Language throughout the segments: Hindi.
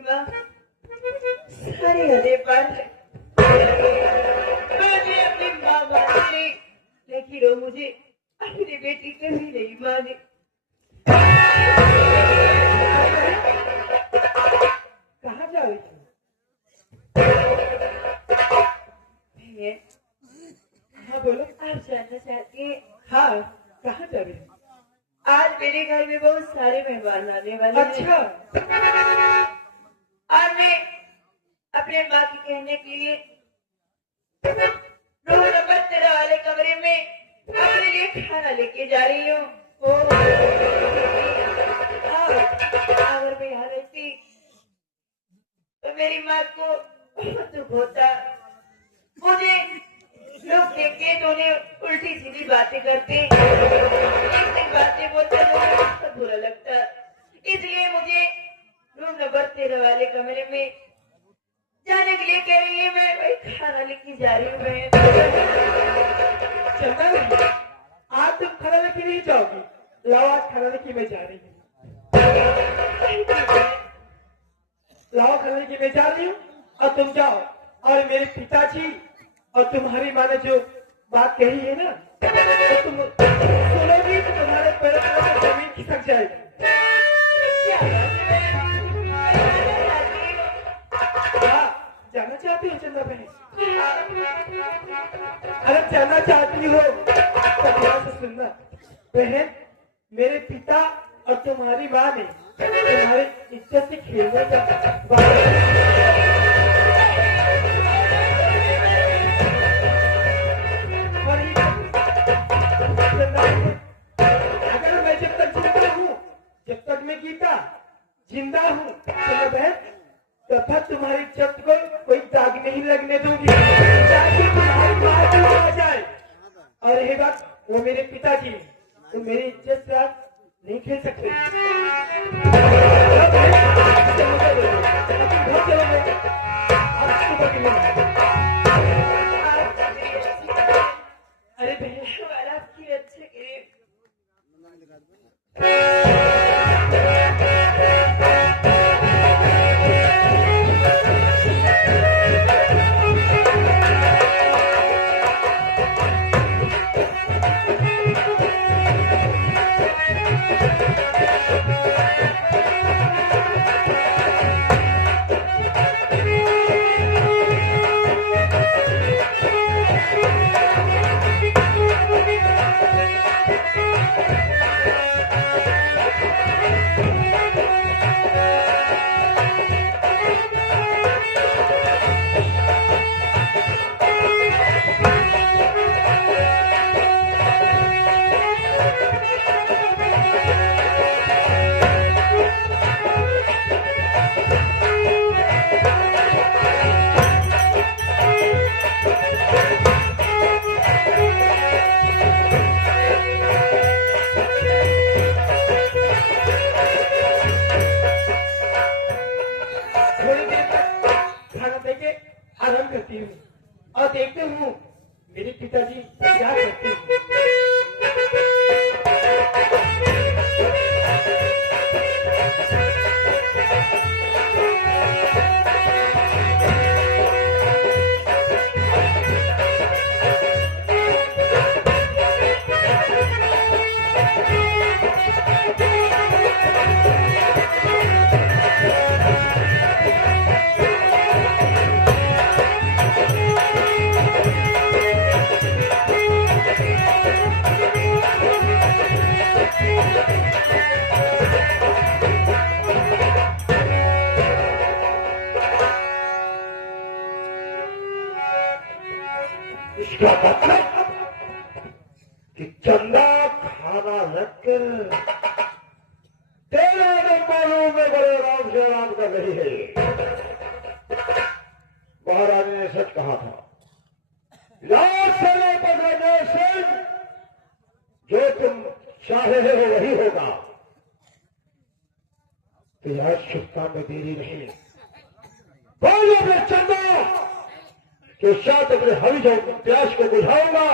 मेरी माँ सारे हदे पार मुझे अपनी माँ माने, लेकिन वो मुझे अपनी बेटी कभी नहीं माने। कहाँ जा रही थी? हाँ बोलो। आप जानना चाहती हैं? हाँ, कहाँ जा रही? आज मेरे घर में बहुत सारे मेहमान आने वाले हैं। अच्छा। और मैं अपने माँ के कहने के लिए रूम नंबर 13 वाले कमरे में अपने लिए खाना लेके जा रही हूँ। अगर मैं यहाँ रहती तो मेरी माँ को बहुत दुख होता। मुझे लोग देखते तो उन्हें उल्टी सीधी बातें करते, ऐसी बातें बोलते बहुत बुरा लगता। इसलिए मुझे रूम नंबर 13 वाले कमरे में जाने के लिए कह रही है। मैं वही खाना लेके जा रही हूँ। मैं चलना नहीं, आज तुम खाना लेके नहीं जाओगी। लाओ, आज खाना लेके मैं जा रही हूँ। लाओ, खाना लेके मैं जा रही हूँ और तुम जाओ। और मेरे पिताजी और तुम्हारी माँ ने जो बात कही है ना, तो तुम सुनोगी तो तुम्हारे पैरों पर जमीन खिसक जाएगी। हाँ, जाना चाहती हो चंदा बहन? अरे जाना चाहती हो तो ध्यान से सुनना बहन। मेरे पिता और तुम्हारी माँ ने तुम्हारी इज्जत से खेलने का अगर मैं जब तक जिंदा हूँ, जब तक मैं गीता जिंदा हूँ चंदा बहन, तब तक तुम्हारी इज्जत को कोई दाग नहीं लगने दूंगी, ताकि तुम्हारी बात आ जाए। और रही बात वो मेरे पिताजी, तो मेरी इज्जत से आप नहीं खेल सकते। अरे बहन, आपकी अच्छे के और देखते हूँ मेरे पिताजी क्या करते हैं। इसका मतलब कि चंदा खाना रखकर तेरे नंबरों में बड़े राम से राम कर रही है। महाराज ने सच कहा था, लाख सालों तक रहने से जो तुम चाहे हो वही होगा। तो यह शुभता में देरी नहीं, बोलो अपने चंदा तो शायद अपने हवि जो प्यास को बुझाऊंगा,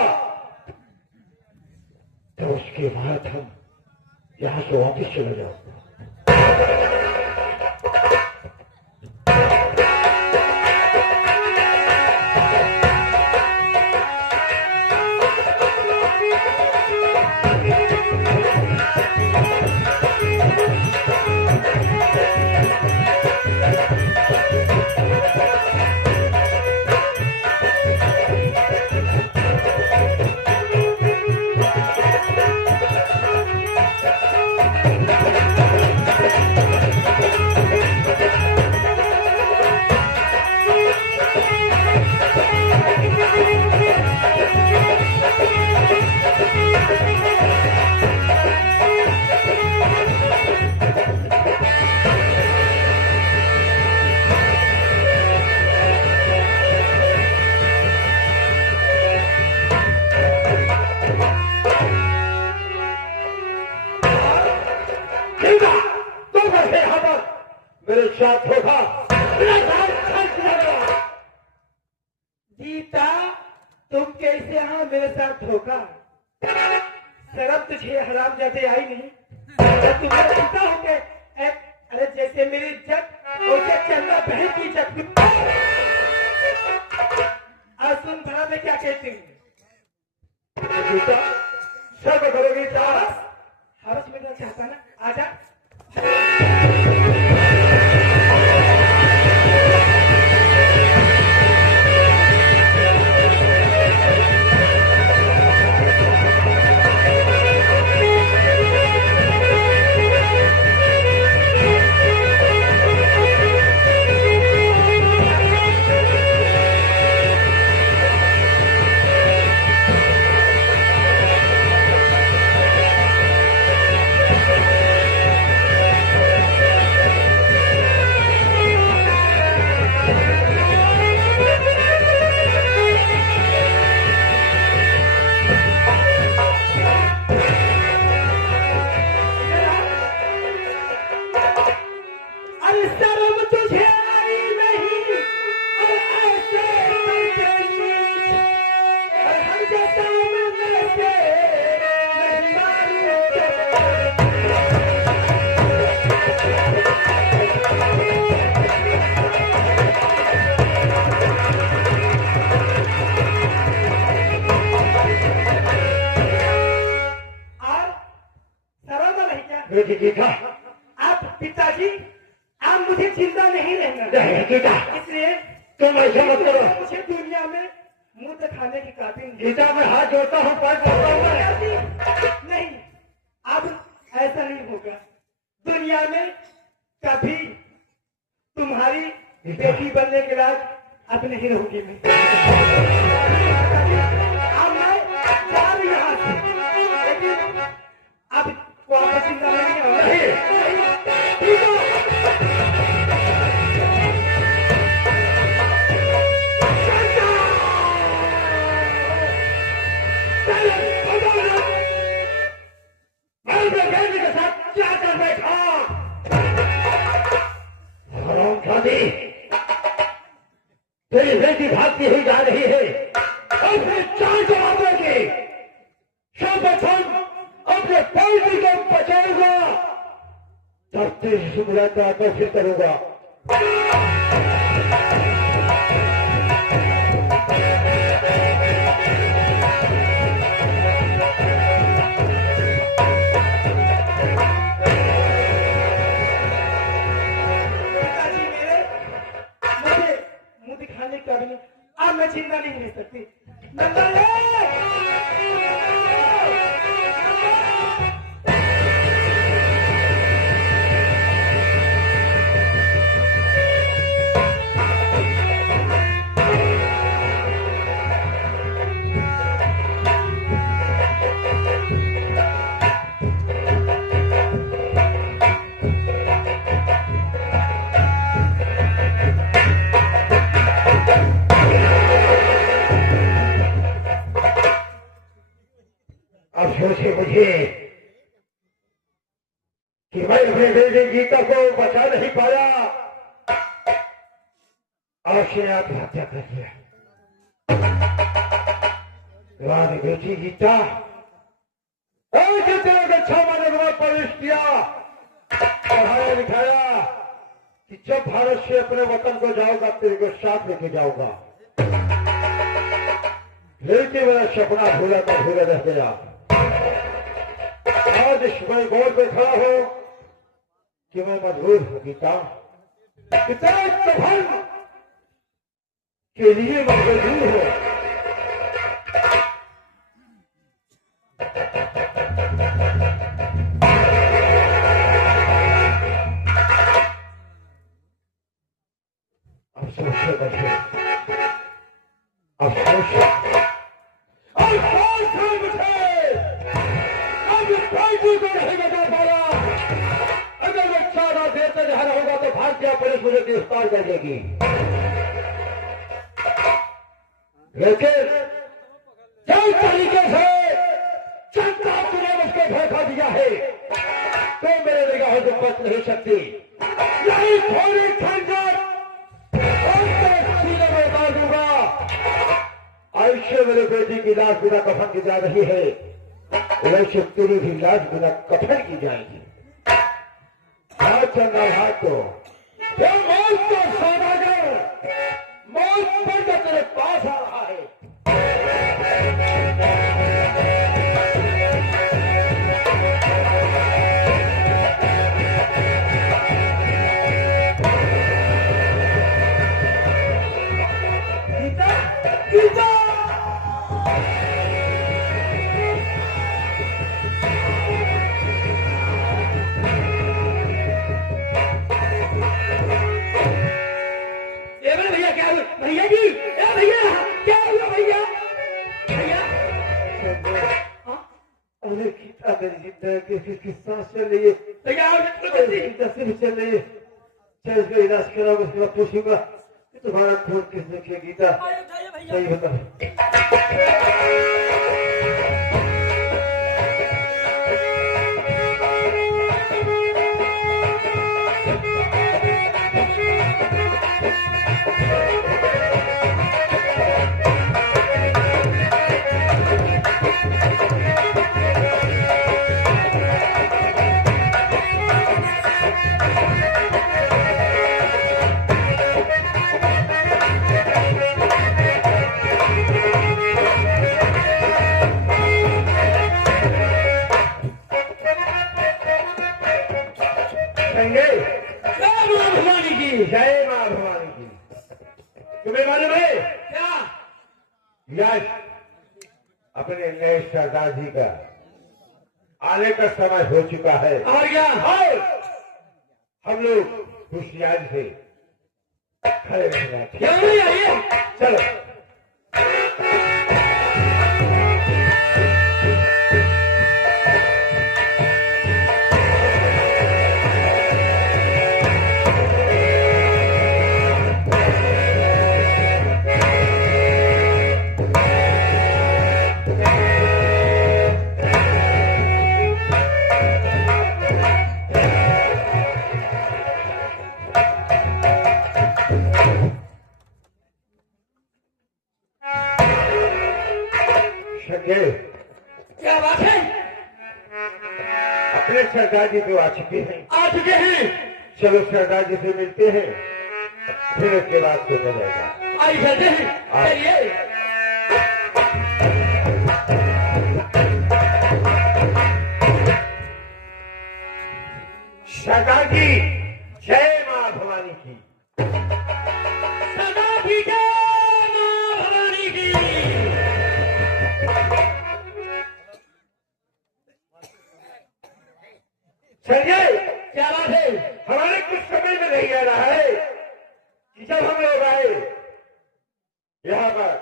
तो उसके बाद हम यहां से वापिस चले जाऊंगा। साथ होगा गीता, तुम कैसे हाँ मेरे साथ धोखा? शर्म तुझे हराम जाते आई नहीं? अरे तुम्हें पता हो के अरे जैसे मेरी इज्जत वैसे चंदा बहन की इज्जत। आज सुन भला मैं क्या कहती हूँ। गीता सब करोगी हर्ष मिलना चाहता ना, आजा। गीता आप पिताजी, आप मुझे चिंता नहीं रहना। गीता इसलिए तुम ऐसा मत करो। मुझे दुनिया में मुंह दिखाने की काबिल नहीं। गीता मैं हाथ जोड़ता हूँ, पैर जोड़ता हूँ। नहीं, अब ऐसा नहीं होगा। दुनिया में कभी तुम्हारी बेटी बनने के बाद अब नहीं रहूंगी मैं। अब मैं जा रही यहाँ से, लेकिन अब वापस चिंता नहीं होगा। के साथ क्या कर बैठा? तेरी बेटी भागती हुई जा रही है और फिर चार जवाब देगी। सर्वप्रथम अपने पौधी को बचाऊंगा, धरती से मुलाकात आकर्षित करूंगा। अब मैं चिंता नहीं रह सकती। अफसोस है मुझे कि मैं अपने बेटे गीता को बचा नहीं पाया और उसने आत्महत्या कर लिया। तुम्हारी बेटी गीता ऐसे तरह का 6 महीने के बाद प्रवेश किया, पढ़ाया लिखाया कि जब भारत से अपने वतन को जाऊंगा तेरे को साथ लेके जाऊंगा। लेकिन मेरा सपना भूला तो भूला रह गया। आज इस गौर पे खड़ा हो कि मैं मजबूर हूं गीता, कितने तूफान के लिए मैं मजबूर हूं। अफसोस से बचे, अफसोस है मुझे को नहीं बचा पाया। अगर मैं चारा देते जा रहा होगा तो भारतीय पुलिस मुझे गिरफ्तार कर देगी। लेकिन जिस तरीके से जनता ने मुझको धोखा दिया है तो मेरे निगाहों से बच नहीं सकती। नहीं थोड़ी खंजर उनके सीने में डाल दूंगा। ऐसे मेरे बेटी की लाश बिना कफन की जा रही है, वैसे तेरी भी लाश बिना कफन की जाएगी। हाथ चलना हाथ तो क्या मौत का सौदागर, मौत पर तो तेरे पास आ रहा है। गीता गीता भैया क्या हुआ भैया जी? भैया क्या हुआ भैया? भैया अरे गीता मेरी जिंदगी की सांस चल रही है। भैया गीता सिर्फ चल रही है। चल इसका इलाज कराओ, उसके बाद पूछूंगा कि तुम्हारा खून किसने किया। गीता सही बता। जय मां भवानी की। तुम्हें मालूम है क्या? यश अपने नए सरदार जी का आने का समय हो चुका है। और क्या? और हम लोग होशियारी से खड़े रहना चाहिए। चलो क्या बात है? अपने सरदार जी तो आ चुके हैं। चलो सरदार जी से मिलते हैं, फिर उसके बाद सोचा जाएगा। आई चलते हैं। सरदार जी जय मां भवानी की। सरदार जी जय मां भवानी की। चलिए क्या बात है? हमारे कुछ समझ में नहीं आ रहा है कि जब हम लोग आए यहाँ पर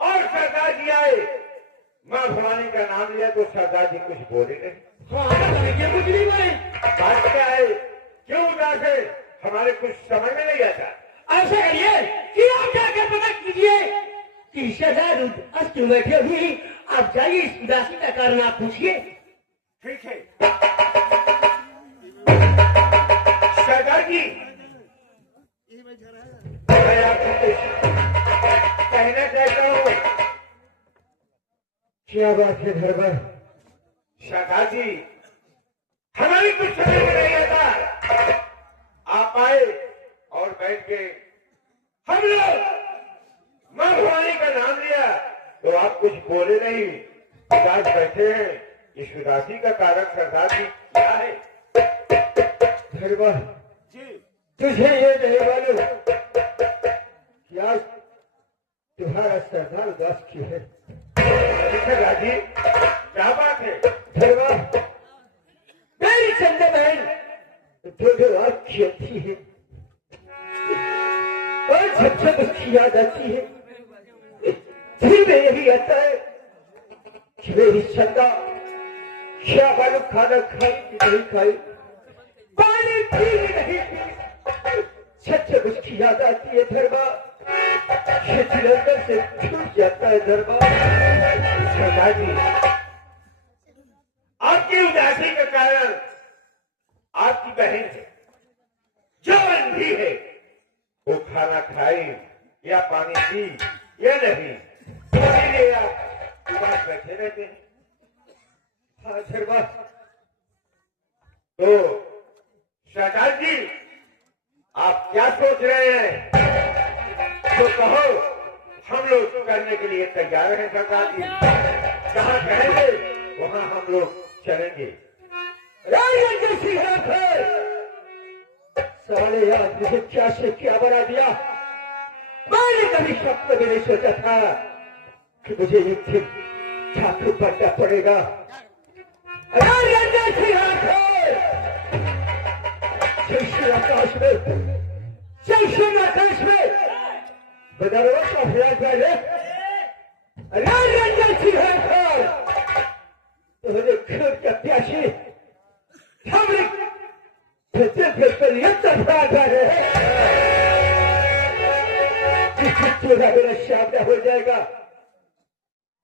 और सरदार जी आए, मां भवानी का नाम लिया तो सरदार जी कुछ बोले नहीं। कुछ नहीं बोले। बात क्या है? क्यों उदास है? हमारे कुछ समझ में नहीं आता। ऐसा करिए कि आप जाकर पता कीजिए कि सरदार अस्त बैठे हुए, आप जाइए इस उदासी का कारण आप पूछिए। ठीक है सरदार जी, मैं आपसे कहना चाहता हूँ। क्या बात है धरबर? सरदार जी हमारी कुछ समझ में नहीं आता। आप आए और बैठ के हम लोग मां भवानी का नाम लिया तो आप कुछ बोले नहीं, उदास बैठे हैं। इस उदासी का कारण सरदार जी क्या है? धरबर जी, तुझे ये नहीं मालूम कि आज तुम्हारा सरदार उदास क्यों है? सरदार जी क्या बात है? धरबर मेरी चंदा बहन दो आँख अच्छी है और झपझप उसकी याद आती है। फिर में यही आता है कि मेरी चंदा क्या मालूम खाना खाई कि नहीं खाई, पानी पी कि नहीं पी, झपझप उसकी याद आती है। धरबा ये जलंधर से छूट जाता है। धरबा सरदार जी आपकी उदासी का कारण आपकी बहन है। जवान भी है, वो खाना खाए या पानी पी या नहीं, इसीलिए आप उदास बैठे रहते हैं। हाँ शर्मा, तो सरदार जी आप क्या सोच रहे हैं? तो कहो, हम लोग करने के लिए तैयार हैं सरदार जी। जहाँ कहेंगे वहाँ हम लोग चलेंगे। साले यार मुझे क्या से क्या बना दिया। मैंने कभी शब्द में नहीं सोचा था कि मुझे एक दिन छात्र बनना पड़ेगा। आकाश में, जैसे आकाश में बदरवा का फैला पहले रंजन सिंह तुमने खुद का प्यासी हमने फिर ये तफरा रहे चूल्हा मेरा सामना हो जाएगा।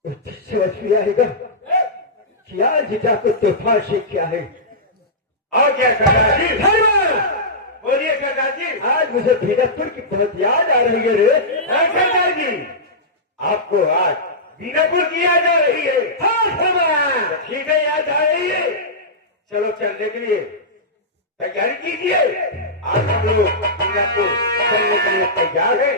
समझ में आएगा क्या जिता को तूफान से क्या है। और क्या सरदार जी? बोलिए सरदार जी। आज मुझे बीनापुर की बहुत याद आ रही है रे। सरदार जी आपको आज बीनापुर की याद आ रही है? हाँ ठीक है, याद आ रही है। चलो चलने के लिए तैयारी कीजिए। आज हम लोग बीनापुर चलने के लिए तैयार है।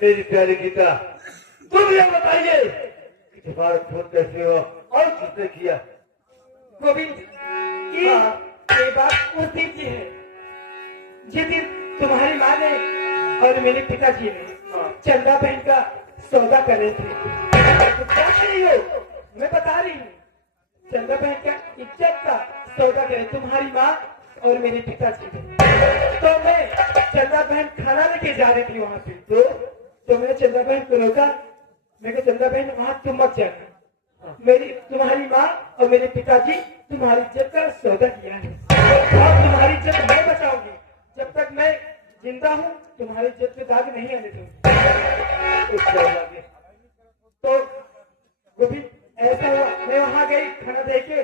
मेरी प्यारी गीता, तुम ये बताइए कि तुम्हारा खून कैसे हुआ और किसने किया? गोविंद ये बात उस दिन की है जिस दिन तुम्हारी माँ ने और मेरे पिताजी ने चंदा बहन का सौदा कर रहे थे। तो क्या रही हो? मैं बता रही हूँ, चंदा बहन का इज्जत का सौदा करे तुम्हारी माँ और मेरे पिताजी ने। तो मैं चंदा बहन खाना लेके जा रही थी वहां पे, तो मैंने चंदा बहन को रोका। मैं कहा चंदा बहन वहां तुम मत जाना, मेरी तुम्हारी माँ और मेरे पिताजी तुम्हारी इज्जत का सौदा किया है और तुम्हारी इज्जत मैं बचाऊंगी। जब तक मैं जिंदा हूँ तुम्हारी इज्जत पे दाग नहीं आने दूंगी। तो गोविंद ऐसा हुआ, मैं वहां गई खाना दे के,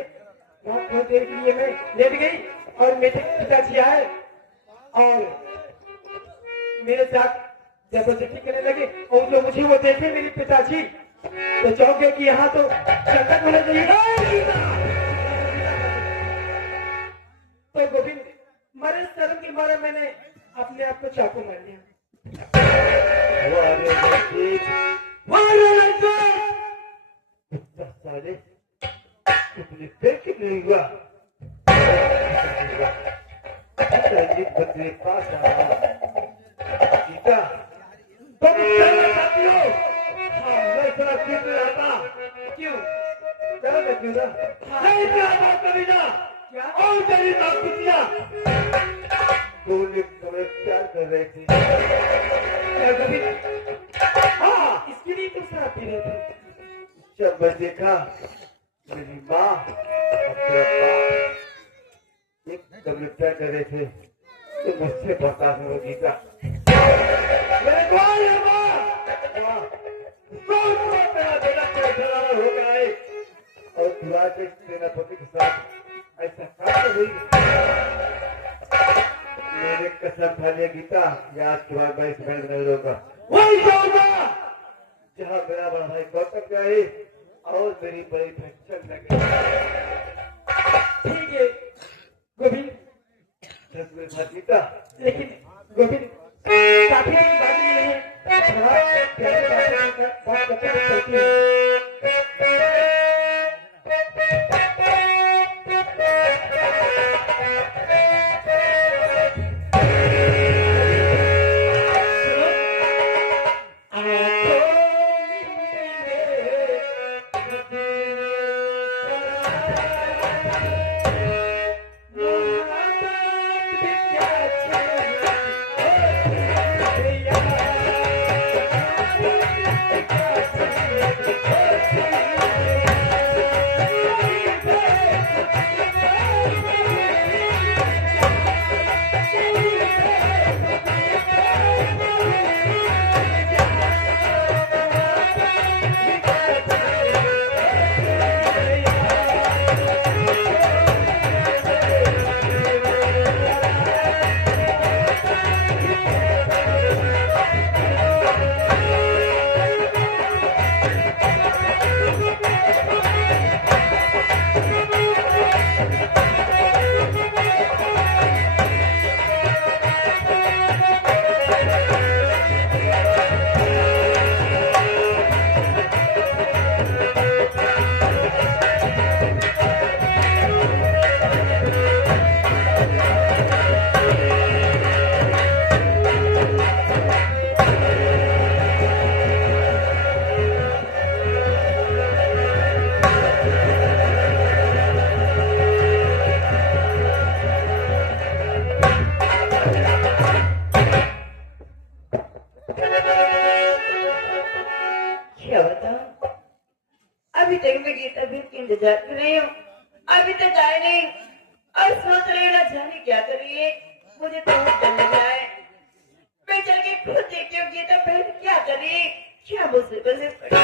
वहां थोड़ी देर के लिए मैं लेट गई और मेरे पिताजी आए और मेरे साथ जबरदस्ती करने लगे। और जो मुझे वो देखे मेरे पिताजी तो चौंक गए कि यहाँ तो चंदा होना चाहिए। तो गोविंद मरे शर्म के मारे मैंने अपने आप को चाकू मार लिया। साले तुमने फिर क्यों नहीं हुआ? रंजीत बद्री पास आया। गीता तुम चलना चाहती हो? हाँ मैं थोड़ा फिर रहता। क्यों? चलो क्यों ना? नहीं चला कभी ना। क्या? और तेरी नाम कुतिया तुम्हें प्यार कर रहे थे। क्या गोविंद? हाँ इसके लिए तो शराब पी रहे थे। जब मैं देखा मेरी माँ और तेरा बाप एक मित्र कर रहे थे तो मुझसे बर्दाश्त हो गीता। मेरे को तेरा बेटा पैसा हो गया है और दुआ के सेनापति के साथ ऐसा काम हुई। मेरे कसम खाने गीता याद तुम्हारा भाई समझ नहीं होगा। वही होगा जहाँ मेरा बड़ा भाई गौतम गए और मेरी बड़ी पेंशन लगे। ठीक है गोविंद, भतीजा, लेकिन गोविंद काफी की बात नहीं है, थोड़ा प्यारे बात करती है। क्या बताऊं, अभी तक मैं गीता भी की इंतजार कर रही हूँ, अभी तक आए नहीं और सोच रही ना जाने क्या कर रही है। मुझे तो बहुत डर लग रहा है, मैं चल के खुद देखती हूँ गीता बहन क्या कर रही है, क्या मुसीबत से पड़ी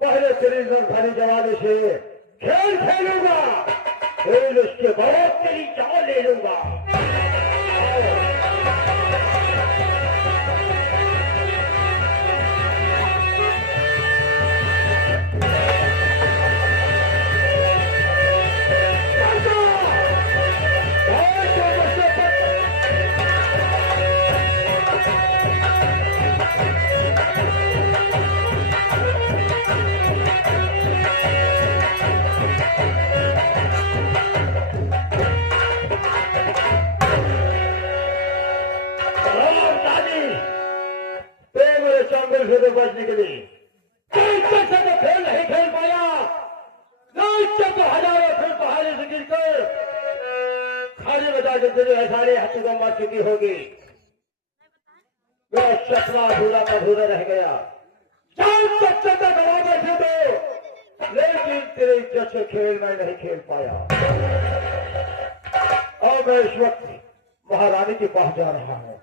पहले तेरी राजधानी जवानी से खेल खेलूंगा, फिर उसके बाद तेरी जान ले लूंगा। से बचने के लिए से तो खेल नहीं खेल पाया, तो हजारों फिर पहाड़ी से गिरकर खाली बजा के तेरे सारे हाथों को मार चुकी होगी। मेरा सपना अधूरा अधूरा रह गया। गवा बैठे दो, लेकिन तेरे इज्जत से खेल मैं नहीं खेल पाया। और मैं इस वक्त महारानी के पास जा रहा हूँ।